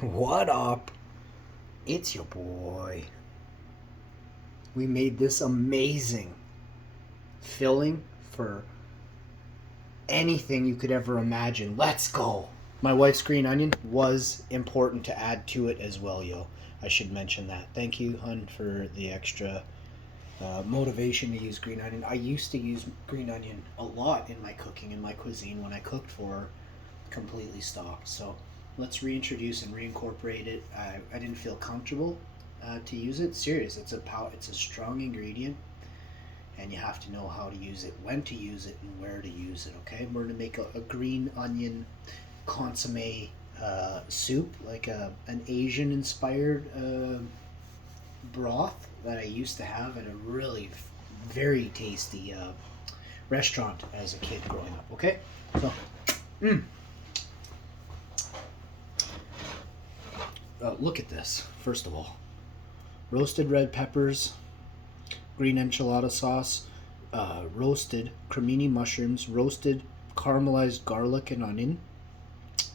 What up? It's your boy. We made this amazing filling for anything you could ever imagine. Let's go. My wife's green onion was important to add to it as well, yo. I should mention that. Thank you, hun, for the extra motivation to use green onion. I used to use green onion a lot in my cooking, in my cuisine. When I cooked for her, completely stopped. So let's reintroduce and reincorporate it. I didn't feel comfortable to use it. Serious, it's a strong ingredient, and you have to know how to use it, when to use it, and where to use it. Okay, we're gonna make a green onion consomme soup, like an Asian inspired broth that I used to have at a really very tasty restaurant as a kid growing up. Okay, so. Look at this, first of all. Roasted red peppers, green enchilada sauce, roasted cremini mushrooms, roasted caramelized garlic and onion.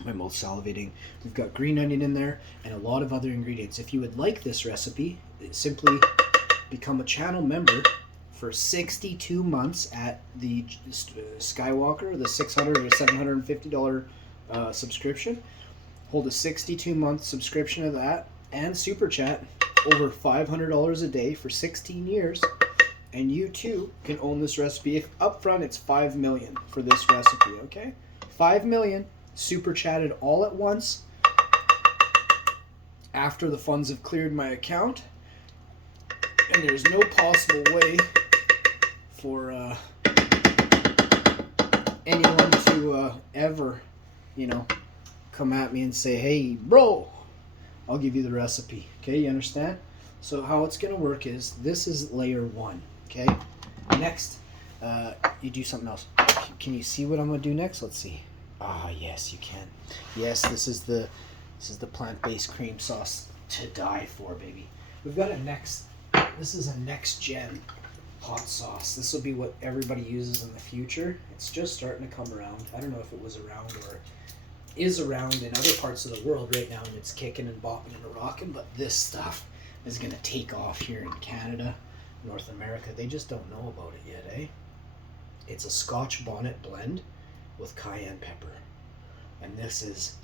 My mouth's salivating. We've got green onion in there and a lot of other ingredients. If you would like this recipe, simply become a channel member for 62 months at the Skywalker, the $600 or $750 subscription. Hold a 62-month subscription of that and Super Chat over $500 a day for 16 years. And you too can own this recipe. If upfront it's $5 million for this recipe, okay? $5 million Super Chatted all at once after the funds have cleared my account. And there's no possible way for anyone to ever, come at me and say, hey, bro, I'll give you the recipe. Okay, you understand? So how it's going to work is, this is layer one. Okay, next, you do something else. Can you see what I'm going to do next? Let's see. Ah, yes, you can. Yes, this is the plant-based cream sauce to die for, baby. We've got this is a next-gen hot sauce. This will be what everybody uses in the future. It's just starting to come around. I don't know if it was around or is around in other parts of the world right now, and it's kicking and bopping and rocking, but this stuff is going to take off here in Canada, North America. They just don't know about it yet, eh? It's a Scotch bonnet blend with cayenne pepper, and this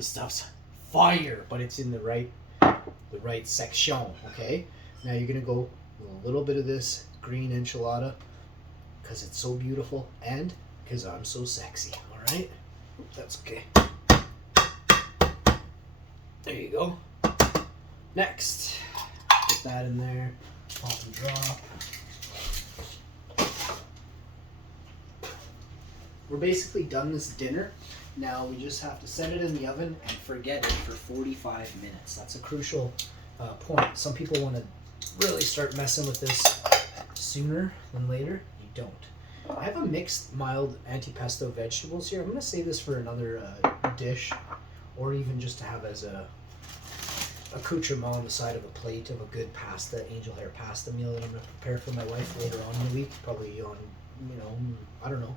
stuff's fire, but it's in the right section. Okay, now you're going to go with a little bit of this green enchilada because it's so beautiful and because I'm so sexy. All right, that's okay. There you go. Next, put that in there, pop and drop. We're basically done this dinner. Now we just have to set it in the oven and forget it for 45 minutes. That's a crucial point. Some people want to really start messing with this sooner than later. You don't. I have a mixed mild antipesto vegetables here. I'm going to save this for another dish, or even just to have as a accoutrement on the side of a plate of a good pasta, angel hair pasta meal that I'm going to prepare for my wife later on in the week. Probably on, I don't know,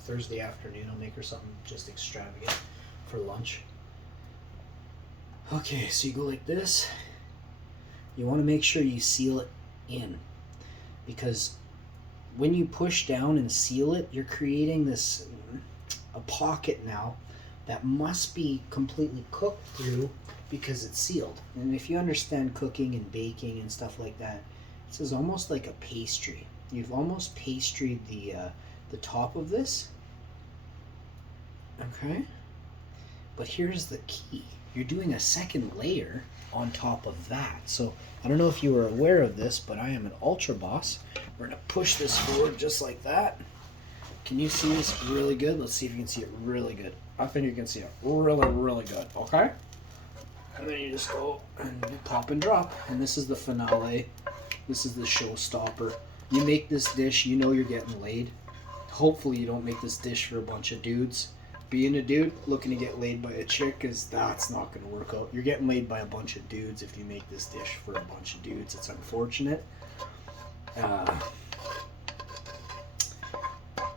Thursday afternoon. I'll make her something just extravagant for lunch. Okay, so you go like this. You want to make sure you seal it in, because when you push down and seal it, you're creating a pocket now that must be completely cooked through because it's sealed. And if you understand cooking and baking and stuff like that, this is almost like a pastry. You've almost pastried the top of this. Okay? But here's the key. You're doing a second layer on top of that. So I don't know if you were aware of this, but I am an ultra boss. We're going to push this forward just like that. Can you see this really good? Let's see if you can see it really good. I think you can see it really, really good. Okay? And then you just go and you pop and drop. And this is the finale. This is the showstopper. You make this dish, you know you're getting laid. Hopefully you don't make this dish for a bunch of dudes. Being a dude looking to get laid by a chick, is that's not going to work out. You're getting laid by a bunch of dudes if you make this dish for a bunch of dudes. It's unfortunate.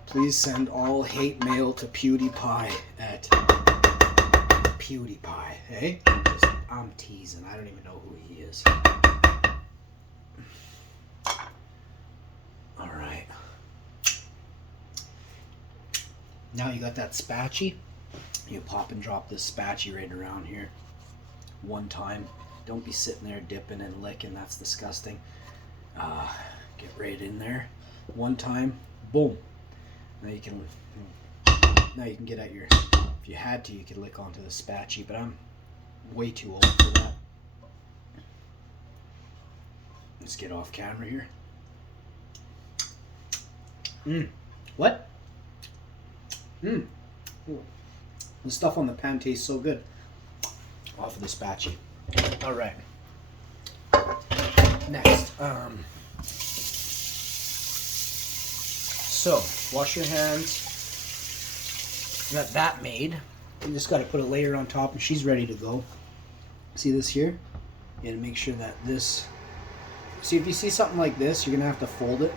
Please send all hate mail to PewDiePie at PewDiePie, eh? I'm teasing. I don't even know who he is. All right. Now you got that spatchy. You pop and drop this spatchy right around here. One time. Don't be sitting there dipping and licking. That's disgusting. Get right in there. One time. Boom. Now you can get at your, if you had to, you could lick onto the spatchy, but I'm way too old for that. Let's get off camera here. What? The stuff on the pan tastes so good. Off of the spatchy. All right. Next. So, wash your hands. Got that made. You just got to put a layer on top and she's ready to go. See this here? You got to make sure that this... See, if you see something like this, you're going to have to fold it.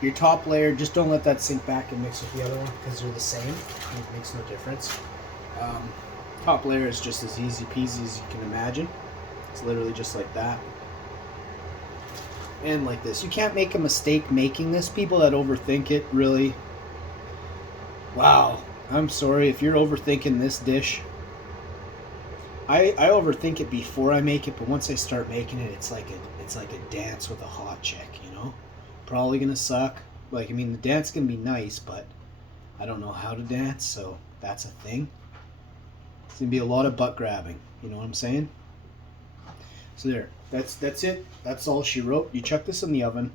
Your top layer, just don't let that sink back and mix with the other one because they're the same. It makes no difference. Top layer is just as easy peasy as you can imagine. It's literally just like that. And like this. You can't make a mistake making this. People that overthink it, really... Wow. I'm sorry if you're overthinking this dish. I overthink it before I make it, but once I start making it, it's like a dance with a hot chick, you know? Probably gonna suck. Like, I mean, the dance can be nice, but I don't know how to dance, so that's a thing. It's gonna be a lot of butt grabbing. You know what I'm saying? So there. That's it. That's all she wrote. You chuck this in the oven,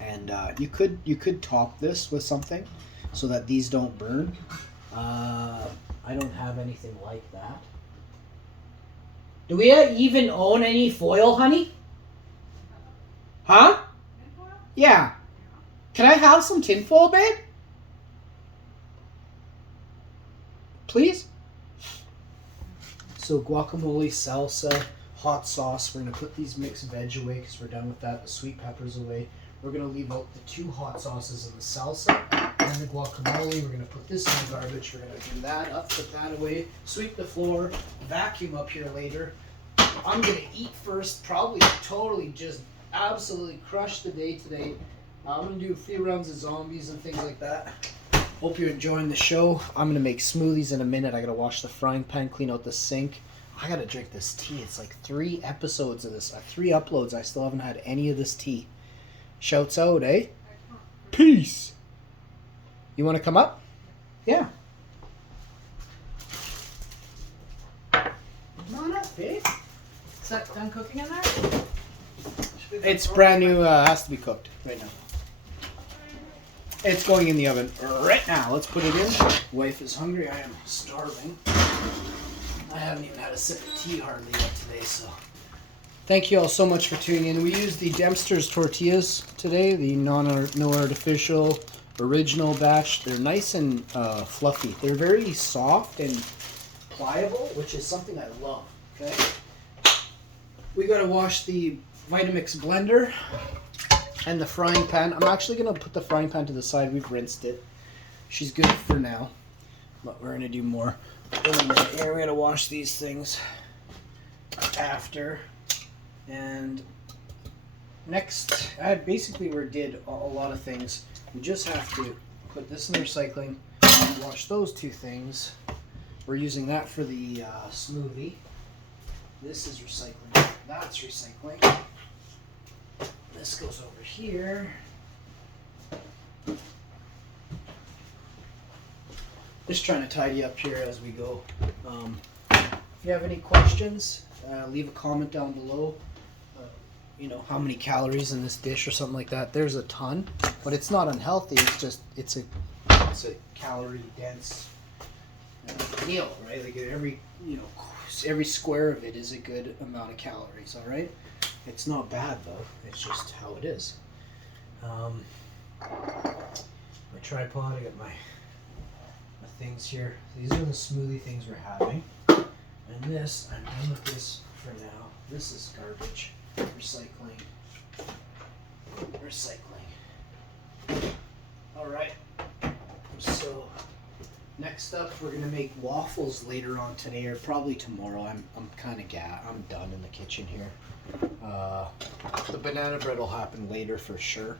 and you could top this with something so that these don't burn. I don't have anything like that. Do we even own any foil, honey? Huh? Yeah. Can I have some tinfoil, babe? Please? So guacamole, salsa, hot sauce. We're going to put these mixed veg away because we're done with that. The sweet peppers away. We're going to leave out the 2 hot sauces and the salsa. And the guacamole. We're going to put this in the garbage. We're going to do that up, put that away. Sweep the floor. Vacuum up here later. I'm going to eat first. Probably totally just absolutely crush the day today. I'm going to do a few rounds of zombies and things like that. Hope you're enjoying the show. I'm going to make smoothies in a minute. I got to wash the frying pan, clean out the sink. I got to drink this tea. It's like 3 episodes of this. 3 uploads. I still haven't had any of this tea. Shouts out, eh? Peace. You want to come up? Yeah. Come on up, babe. Is that done cooking in there? It's brand new. Has to be cooked right now. It's going in the oven right now. Let's put it in. Wife is hungry. I am starving. I haven't even had a sip of tea hardly yet today, so... Thank you all so much for tuning in. We used the Dempster's tortillas today, the no artificial original batch. They're nice and fluffy. They're very soft and pliable, which is something I love. Okay, we gotta wash the Vitamix blender and the frying pan. I'm actually gonna put the frying pan to the side. We've rinsed it. She's good for now, but we're gonna do more in a minute. Here, we're gonna wash these things after. And next, I basically did a lot of things. We just have to put this in the recycling, wash those 2 things. We're using that for the smoothie. This is recycling. That's recycling. This goes over here. Just trying to tidy up here as we go. If you have any questions, leave a comment down below. You know, how many calories in this dish or something like that. There's a ton, but it's not unhealthy. It's just, it's a calorie dense meal, right? Like every square of it is a good amount of calories, all right? It's not bad though. It's just how it is. My tripod, I got my things here. These are the smoothie things we're having. And this, I'm done with this for now. This is garbage. Recycling. All right. So Next up, we're gonna make waffles later on today, or probably tomorrow. I'm kind of I'm done in the kitchen here. The banana bread will happen later for sure.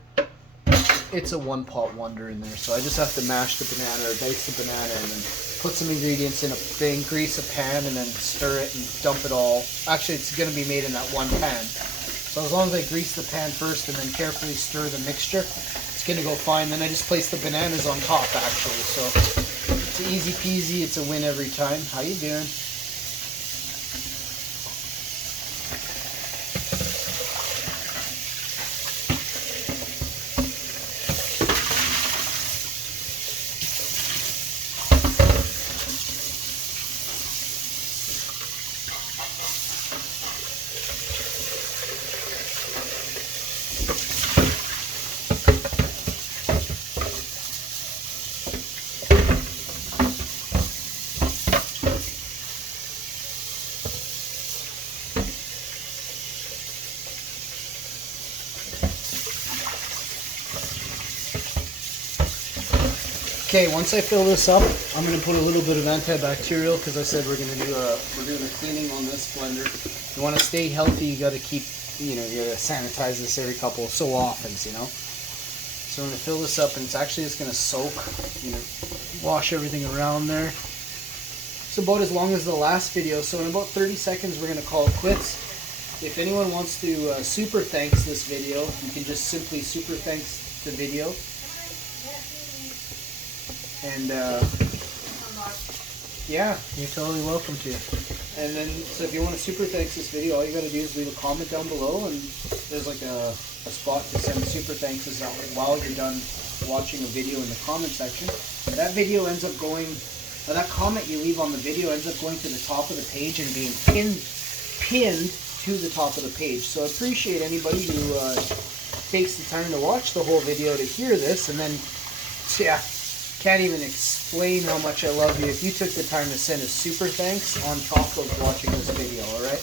It's a one pot wonder in there, so I just have to mash the banana or dice the banana and then put some ingredients in a thing, grease a pan, and then stir it and dump it all. Actually, it's gonna be made in that one pan. So as long as I grease the pan first and then carefully stir the mixture, it's gonna go fine. Then I just place the bananas on top actually. So it's easy peasy, it's a win every time. How you doing? Okay, once I fill this up, I'm going to put a little bit of antibacterial because I said we're doing a cleaning on this blender. If you want to stay healthy, you got to keep, you got to sanitize this every so often, So I'm going to fill this up, and it's actually just going to soak, wash everything around there. It's about as long as the last video, so in about 30 seconds we're going to call it quits. If anyone wants to super thanks this video, you can just simply super thanks the video. And yeah, you're totally welcome to. And then, so if you want to super thanks this video, all you got to do is leave a comment down below, and there's like a spot to send super thanks while you're done watching a video in the comment section. That video ends up going, or that comment you leave on the video ends up going to the top of the page and being pinned to the top of the page. So I appreciate anybody who takes the time to watch the whole video to hear this, and then, yeah. Can't even explain how much I love you if you took the time to send a super thanks on top of watching this video, alright?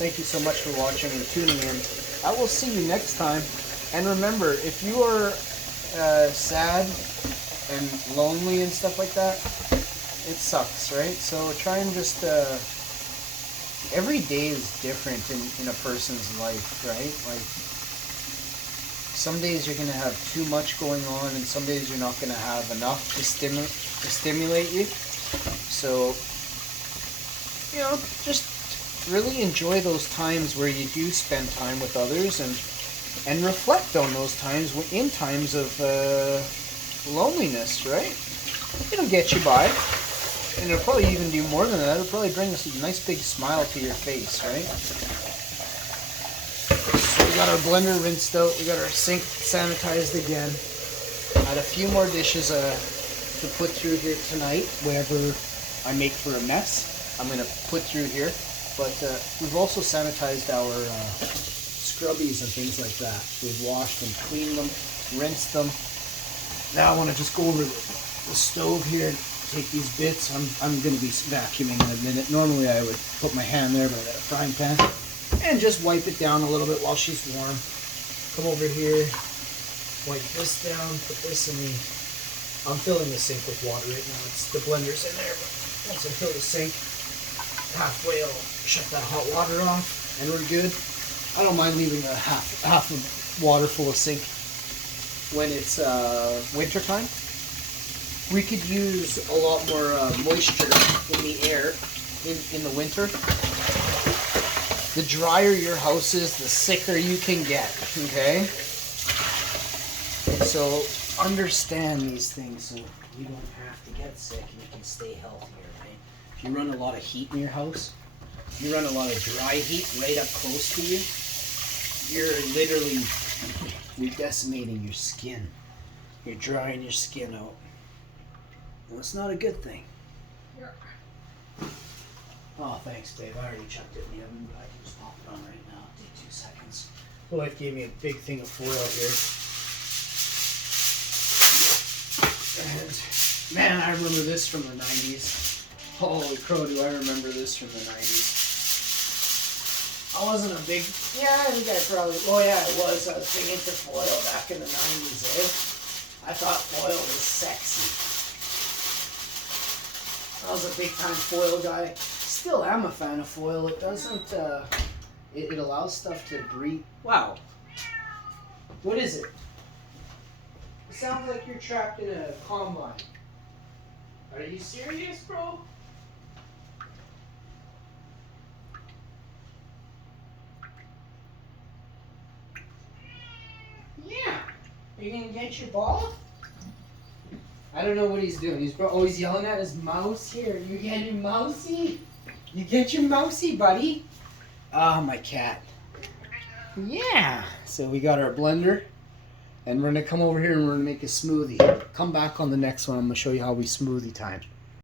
Thank you so much for watching and tuning in. I will see you next time. And remember, if you are sad and lonely and stuff like that, it sucks, right? So try and just... every day is different in a person's life, right? Like... some days you're going to have too much going on, and some days you're not going to have enough to stimulate you. So, just really enjoy those times where you do spend time with others, and reflect on those times in times of loneliness, right? It'll get you by, and it'll probably even do more than that. It'll probably bring us a nice big smile to your face, right? We got our blender rinsed out, we got our sink sanitized again. I had a few more dishes to put through here tonight, whatever I make for a mess, I'm going to put through here. But we've also sanitized our scrubbies and things like that. We've washed them, cleaned them, rinsed them. Now I want to just go over the stove here, take these bits. I'm going to be vacuuming in a minute. Normally I would put my hand there, but I got a frying pan. And just wipe it down a little bit while she's warm. Come over here, wipe this down, put this in the... I'm filling the sink with water right now. The blender's in there, but once I fill the sink, halfway I'll shut that hot water off, and we're good. I don't mind leaving a half a water full of sink when it's winter time. We could use a lot more moisture in the air in the winter. The drier your house is, the sicker you can get, okay? So understand these things so you don't have to get sick and you can stay healthier, right? If you run a lot of heat in your house, you run a lot of dry heat right up close to you, you're decimating your skin. You're drying your skin out. Well, it's not a good thing. Yeah. Oh, thanks, babe. I already chucked it in the oven, but I can just pop it on right now. It'll take 2 seconds. The wife gave me a big thing of foil here. And, man, I remember this from the 90s. Holy crow, do I remember this from the 90s. I wasn't a big... Yeah, I think I probably... Oh, yeah, I was big into foil back in the 90s, eh? I thought foil was sexy. I was a big time foil guy. Still am a fan of foil. It doesn't, it allows stuff to breathe. Wow. What is it? It sounds like you're trapped in a combine. Are you serious, bro? Yeah. Are you gonna get your ball? I don't know what he's doing. He's always yelling at his mouse. Here, you get your mousey? You get your mousey, buddy? Ah, my cat. Yeah. So we got our blender. And we're going to come over here and we're going to make a smoothie. Come back on the next one. I'm going to show you how we smoothie time.